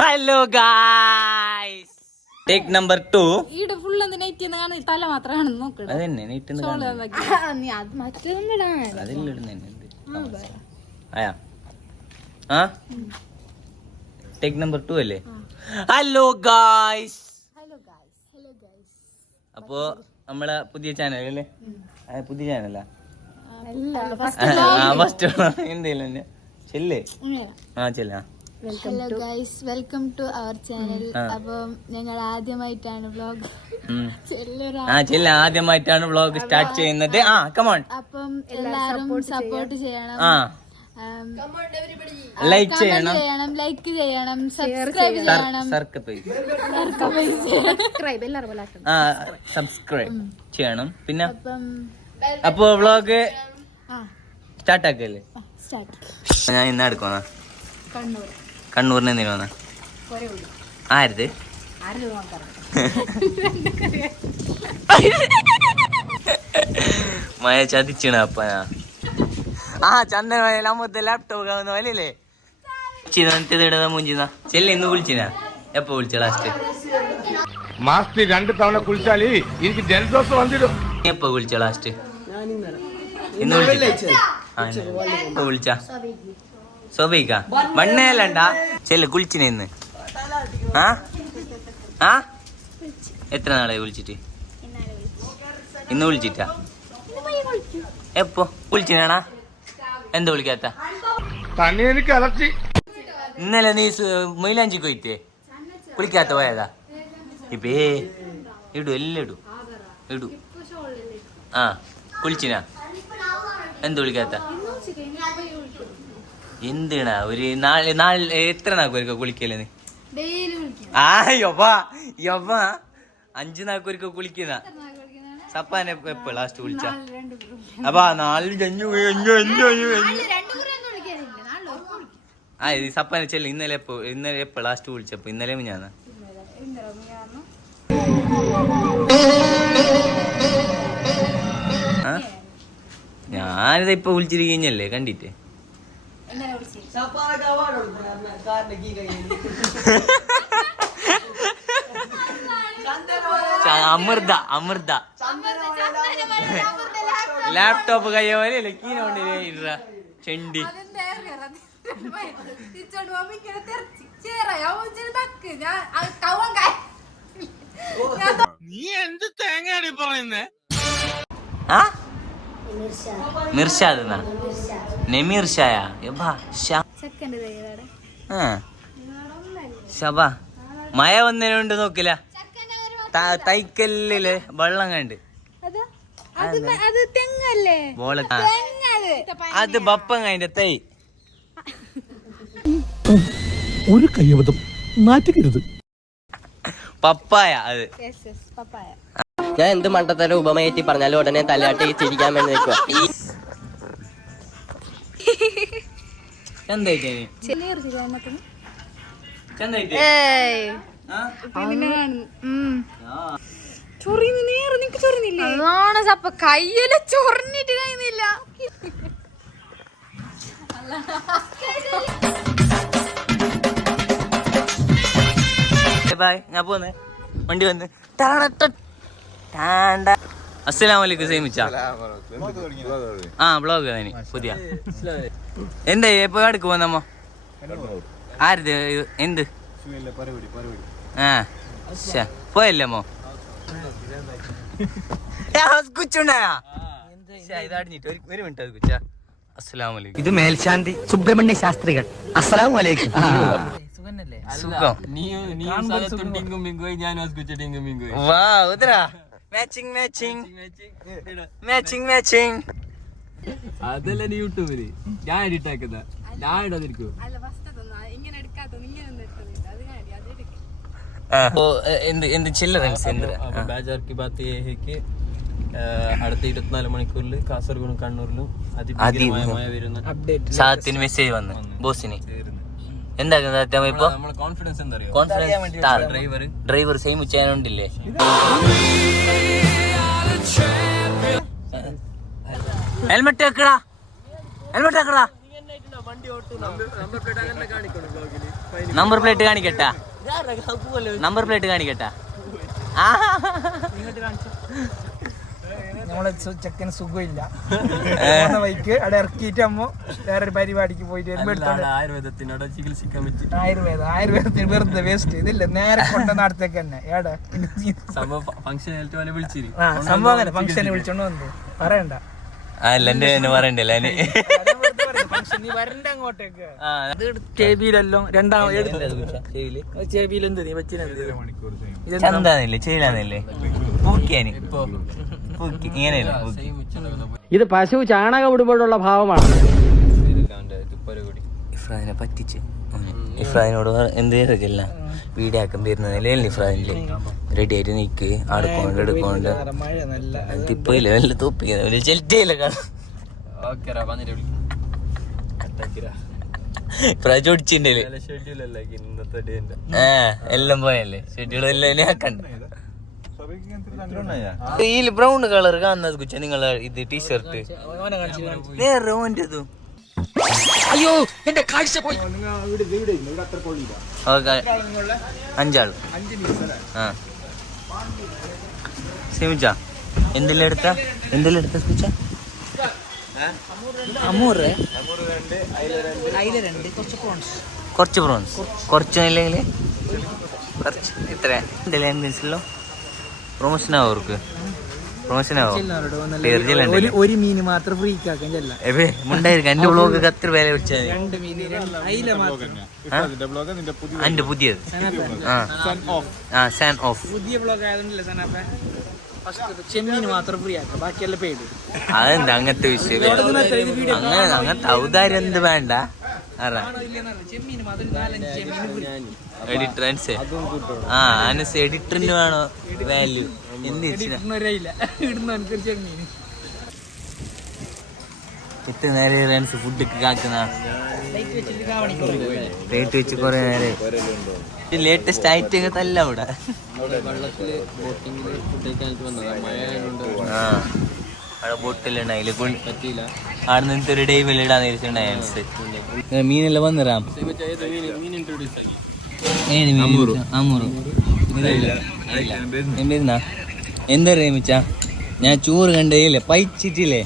Hello guys, take number 2. ഈടെ full night തല മാത്രമാണ് നോക്കണം. അതന്നെ നൈറ്റ് ടേക്ക് നമ്പർ 2 അല്ലേ? Hello guys. അപ്പോ നമ്മളെ പുതിയ ചാനൽ അല്ലേ? പുതിയ ചാനലാ ഫസ്റ്റ് എന്തേലും ചെല്ലേ ചെല്ലാ. Hello guys, welcome to our channel. അപ്പം ഞങ്ങൾ ആദ്യമായിട്ടാണ് ആദ്യമായിട്ടാണ് വ്ലോഗ് സ്റ്റാർട്ട് ചെയ്യുന്നത്. അപ്പം എല്ലാരും സപ്പോർട്ട് ചെയ്യണം, ലൈക്ക് ചെയ്യണം, സബ്സ്ക്രൈബ് ചെയ്യണം. പിന്നെ അപ്പൊ വ്ലോഗ് സ്റ്റാർട്ട് ആക്കല്ലേ? ഞാൻ ഇന്ന് എടുക്കുന്ന കണ്ണൂരിന് എന്തിനു വന്ന ആരുത് മഴ ചതിച്ചണ അപ്പ ചന്ദന നമ്മത്തെ ലാപ്ടോപ്പ് ആവുന്ന വലല്ലേ മുഞ്ചിന്ന ചെല്ലി ഇന്ന് വിളിച്ചിനാ? എപ്പോ വിളിച്ച ലാസ്റ്റ്? മാസത്തിൽ 2 തവണ കുളിച്ചാല് എനിക്ക് ജലദോഷം വന്നിടും. എപ്പോ വിളിച്ച ലാസ്റ്റ്? ഇന്ന് വിളിച്ച സോബിക്ക മണ്ണേലണ്ടാ ചെല്ല് കുളിച്ചിന ഇന്ന്? എത്ര നാളായി വിളിച്ചിട്ട്? ഇന്ന് വിളിച്ചിട്ടാ? എപ്പോ വിളിച്ചിനാണാ? എന്താ വിളിക്കാത്ത? ഇന്നലെ നീ മൈലാഞ്ചി പോയിട്ടേ വിളിക്കാത്ത പോയതാ? ഇപ്പേ ഇടൂ എല്ലാം ഇടൂ. കുളിച്ചിനാ? എന്ത് വിളിക്കാത്ത? എന്തിനാ ഒരു നാളെ എത്ര നാൾക്കൊരിക്ക കുളിക്കല്ലേ? യവ്വാ 5 നാൾക്കൊരിക്ക കുളിക്കുന്ന സപ്പാനെ എപ്പോ ലാസ്റ്റ് വിളിച്ച? അപ്പൊ 4 സപ്പാനെ ചെല്ല. ഇന്നലെ എപ്പോ ലാസ്റ്റ് വിളിച്ചപ്പോ? ഇന്നലെ ഞാനാ? ഞാനിത് ഇപ്പൊ വിളിച്ചിരിക്കല്ലേ കണ്ടിട്ട്? അമൃത ലാപ്ടോപ്പ് കയ്യോലല്ലേ കീനോണ്ടില്ല ചെണ്ടി. നീ എന്ത് തേങ്ങയാടി പറയുന്നേ? മിർഷാദ് നെമീർ ഷായ ശബ. മഴ വന്നതിനുണ്ട് നോക്കില്ല തൈക്കല്ലില് വെള്ളം കണ്ട്. അത് ബപ്പങ്ങ അതിന്റെ തൈ. ഒരു കയ്യബദ്ധം നാറ്റുകരുത്. പപ്പായ അത്. ഞാൻ എന്ത് മണ്ടത്തരം ഉപമയേറ്റി പറഞ്ഞാലും ഉടനെ തലയാട്ടി ചിരിക്കാൻ വേണ്ടി നിൽക്കുക. കയ്യില് ചൊറിഞ്ഞിട്ട് കഴിയുന്നില്ല. ഞാൻ പോന്നെ വണ്ടി വന്ന്. അസ്സലാമലൈക്കും സേമിച്ച. ബ്ലോഗ് പുതിയ എന്താ എപ്പോ അടുക്ക് പോന്നമ്മ? ആരുത് എന്ത് പോയല്ലേ അമ്മോ? ഒരു മിനിറ്റ് അത് കുച്ച. അസ്സലാമലൈക്കും. ഇത് മേൽശാന്തി സുബ്രഹ്മണ്യ ശാസ്ത്രികൾ. അസ്സലാമലൈക്കും. സുഖം. അതല്ല നീ യൂട്യൂബില് ഞാൻ എഡിറ്റ് ആക്കുന്ന ഞാൻ ഇടാതിരിക്കും. എന്ത് ചില്ലറൻസ് ബേജാർ കി ബാത്ത് യേ ഹൈ കി അടുത്ത 24 മണിക്കൂറിൽ കാസർഗോഡും കണ്ണൂരിലും അതിഭീകരമായ മഴ വരുന്ന സാത്തിന് മെസ്സേജ് വന്നു ബോസിന്. എന്താ ഇപ്പൊ കോൺഫിഡൻസ് എന്താ അറിയോ? ഡ്രൈവർ സെയിം ചെയ്യാനുണ്ടില്ലേ? ഹെൽമെറ്റ് വെക്കടാ. നമ്പർ പ്ലേറ്റ് കാണിക്കട്ടാ? നമ്പർ പ്ലേറ്റ് കാണിക്കട്ടാ? നമ്മളെ ചെക്കന് സുഖമില്ല. വൈക്ക് അവിടെ ഇറക്കിയിട്ട് അമ്മ വേറൊരു പരിപാടിക്ക് പോയിട്ട് ആയുർവേദത്തിനോട് ചികിത്സിക്കാൻ പറ്റും. ആയുർവേദത്തിന് വെറുതെ വേസ്റ്റ് ഇതില്ല, നേരെ കൊണ്ട നാടത്തേക്ക് തന്നെ. ഏടെ സംഭവം വിളിച്ചിരി സംഭവം അങ്ങനെ ഫംഗ്ഷനെ വിളിച്ചോണ്ട് വന്നു പറയണ്ട. അല്ല എന്റെ പറയണ്ടല്ലേ നീ വരണ്ട അങ്ങോട്ടേക്ക്. ചെവിയിലെല്ലാം രണ്ടാമത് ചെവിയിലെന്ത് നീ വെച്ചിനെന്ത് ചന്താന്നില്ലേ ചെയ്യില്ലാന്നില്ലേ പൂക്കിയാന് ഇങ്ങനെയല്ല. ഇത് പശു ചാണകം ഇടുമ്പോഴുള്ള ഭാവമാണ്. ഇഫ്രാദിനെ പറ്റിച്ച് ഇഫ്രാദിനോട് എന്തേലൊക്കെയല്ല വീഡിയോ ആക്കാൻ വരുന്നതല്ലേ ഇഫ്രാദിന്റെ റെഡി ആയിട്ട് നിക്ക് അടുക്കൊണ്ട് എടുക്കൊണ്ട് തിപ്പയില്ല വല്ല തൊപ്പിക്കുന്ന ചെൽറ്റയില്ല കാണാം. ഇഫ്രാദ് ചൊടിച്ചിണ്ടേ എല്ലാം പോയല്ലേ ഷെഡ്യൂൾ എല്ലാം ആക്കണ്ട. ഈ ബ്രൗൺ കളർ കാണുന്നത് കുച്ച നിങ്ങളെ ഇത് ടീഷർട്ട് നേരെ ഓൻ്റെതും. അയ്യോ എന്റെ കാഴ്ച പോയി. 5 സിമിച്ച എന്തെല്ലാം എടുത്ത സ്മിച്ച? കുറച്ച് പ്രോൺസ് കുറച്ച് ഇല്ലെങ്കിൽ കുറച്ച് ഇത്ര എന്തെല്ലോ പ്രൊമോഷനാവും അവർക്ക്. പ്രൊമോഷനാവോ? ഒരു മീന് മാത്രം ഫ്രീ ആക്കാൻ മുണ്ടായിരിക്കും. എന്റെ ബ്ലോഗ് എത്ര വില വിളിച്ചാൽ എന്റെ പുതിയത് സാൻ ഓഫ് പുതിയ ബ്ലോഗ് ആയതുകൊണ്ടല്ലേ ചെമ്മീന് മാത്രം ഫ്രീ ആക്കാം, ബാക്കിയെല്ലാം പെയ്ഡ്. അതെന്താ അങ്ങനത്തെ വിഷയം? അങ്ങനത്തെ ഔദാര്യം എന്ത് വേണ്ട. എഡിറ്റർ അനസ് എഡിറ്ററിന് വേണോ വാല്യൂ? എന്ത് ഇത്ര നേരം ഫുഡ് കാക്കുന്ന പ്ലേറ്റ് വെച്ച് കൊറേ നേരം ലേറ്റസ്റ്റ് ഐറ്റം തല്ല അവിടെ. അവിടെ ബോട്ടിലുണ്ട് അതിൽ പറ്റിയില്ല. അവിടെ നിന്നിട്ട് ഒരു ഡൈവിൽ ഇടാൻ നേരിട്ടുണ്ടായി. മീനെല്ലാം വന്നിറാം. എന്താ റേമിച്ച ഞാൻ ചോറ് കണ്ടേയില്ലേ പൈച്ചിട്ടില്ലേ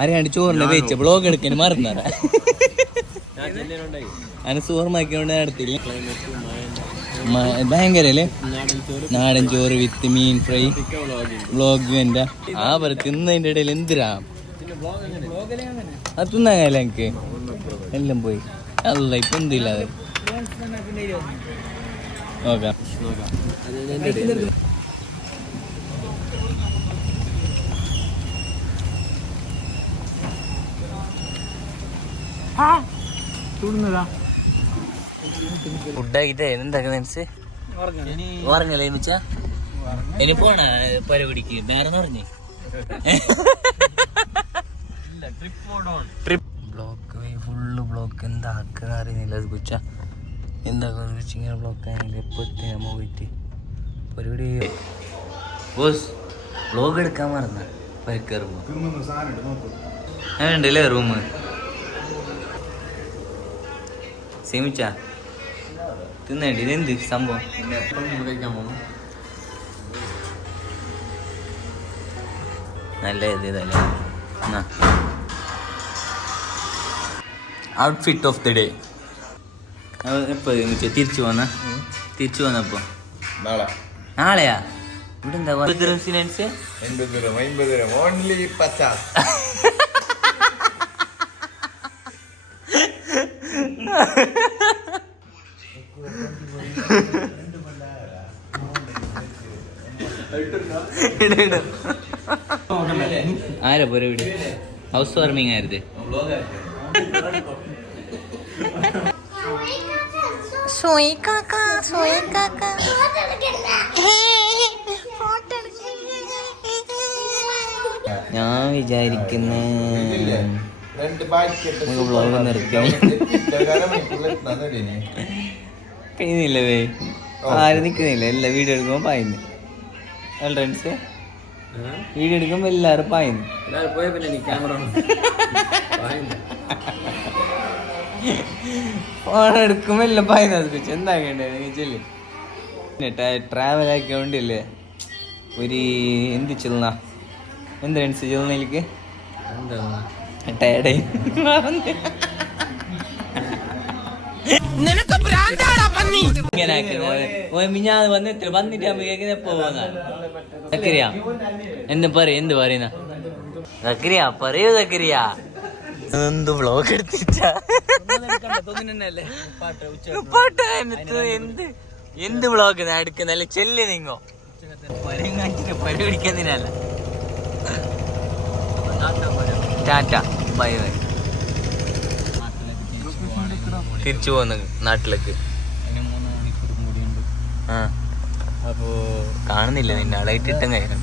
ആരെയാണ്ട് ചോറിന്റെ വെച്ച ബ്ലോഗ് എടുക്കാൻ മറന്നാറ അതിന് ചോറുമാക്കിയോണ്ട് നടത്തില്ല. ഭയങ്കര അല്ലേ നാടൻ ചോറ് വിത്ത് മീൻ ഫ്രൈ വ്ളോഗ്. എൻ്റെ ആ പറ തിന്നതിൻ്റെ ഇടയിൽ എന്തിരാ അത് തിന്നാങ്ങല്ല എനിക്ക് എല്ലാം പോയി. അല്ല ഇപ്പൊ എന്തില്ല അത് നോക്കാം. ഫുഡാക്കിട്ട് എന്താക്കുന്ന ഉറങ്ങല്ലേ മിച്ച? ഇനി പോണ പരിപാടിക്ക് വേറെ പറഞ്ഞേ ട്രിപ്പ് ബ്ലോക്ക് ഫുള്ള് ബ്ലോക്ക്. എന്താക്കുന്ന അറിയുന്നില്ല കുച്ച. എന്താക്കുന്ന ഇങ്ങനെ ബ്ലോക്ക് ആണെങ്കിൽ എപ്പോഴത്തെ നമ്മ പോയിട്ട് പരിപാടി ബോസ് ബ്ലോഗ് എടുക്കാൻ മറന്ന പരിക്കേറുമ്പോ ഉണ്ടല്ലേ റൂം സെമിച്ച തിന്നേണ്ടി. ഇതെന്ത് സംഭവം? നല്ല ഇതല്ലേ ഔട്ട്ഫിറ്റ് ഓഫ് ദി ഡേ. എപ്പോ തിരിച്ചു വന്നപ്പോ നാളെയാ? ഇവിടെ എന്താ ആരാ പോരെ വീട്? ഹൗസ് വാർമിങ് ആയിരുന്നേ. ഞാൻ വിചാരിക്കുന്ന വ്ളോഗ് നിർത്തി കഴിയുന്നില്ലവേ. ആരും നിൽക്കുന്നില്ല. എല്ലാ വീഡിയോ എടുക്കുമ്പോൾ പായുന്നു. അല്ല ഫ്രണ്ട്സ് വീഡിയോ എടുക്കുമ്പോൾ എല്ലാവരും പായുന്നു. ഫോൺ എടുക്കുമ്പോ പായനാസ് എന്താകണ്ടേ ചെല്ലി ട്രാവൽ ആക്കിയോണ്ടില്ലേ ഒരു എന്ത് ചെല്ലണ എന്ത് ഫ്രണ്ട്സ് ചെല്ലണേക്ക് ടയർഡായി മിഞ്ഞാന്ന് വന്നിട്ട് സക്കരിയ എന്ത് പറയുന്ന സക്കരിയ പറയൂ സക്കരിയ എന്ത് വ്ളോഗ് എടുത്തിട്ടാ എന്ത് വ്ളോഗ് എടുക്കുന്നല്ല ചെല്ല് നിങ്ങോ പരിപിടിക്കുന്നതിനല്ല ടാറ്റ ബൈ ബൈ തിരിച്ചു പോകുന്ന നാട്ടിലേക്ക് ആ അപ്പോ കാണുന്നില്ല നിന്നെ ലൈറ്റ് ഇട്ടും കയറും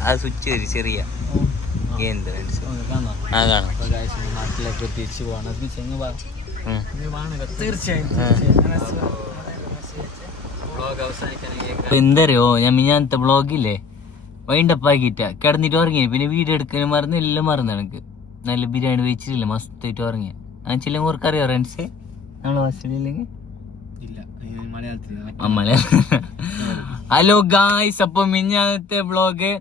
ആ സ്വിച്ച് ചെറിയ എന്ത് ആ കാണാം നാട്ടിലേക്ക് തിരിച്ചു പോകണം ബ്ലോഗ് അവസാനിക്കാൻ എന്തറിയോ ഞാൻ മിഞ്ഞാന്നത്തെ ബ്ലോഗില്ലേ വൈൻഡപ്പ് ആക്കിയിട്ടാ കിടന്നിട്ട് ഉറങ്ങി പിന്നെ വീഡിയോ എടുക്കാനും മറന്നു എല്ലാം മറന്നു എനിക്ക് നല്ല ബിരിയാണി വെച്ചിട്ടില്ല മസ്തായിട്ട് ഉറങ്ങിയ ചില ഓർക്കറിയോ ഫ്രണ്ട്സ് നമ്മളെ ഹോസ്റ്റലില്ലെങ്കിൽ ഹലോ ഗായ്സ് അപ്പൊ മിഞ്ഞാന്നത്തെ വ്ളോഗ്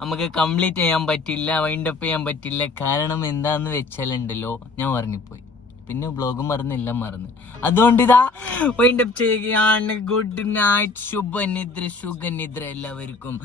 നമുക്ക് കംപ്ലീറ്റ് ചെയ്യാൻ പറ്റില്ല വൈൻഡപ്പ് ചെയ്യാൻ പറ്റില്ല കാരണം എന്താന്ന് വെച്ചാലുണ്ടല്ലോ ഞാൻ ഉറങ്ങിപ്പോയി പിന്നെ വ്ളോഗ് മറന്ന് എല്ലാം മറന്ന് അതുകൊണ്ട് ഇതാ വൈൻഡപ്പ് ചെയ്യുകയാണ് ഗുഡ് നൈറ്റ് ശുഭനിദ്ര സുഖനിദ്ര എല്ലാവർക്കും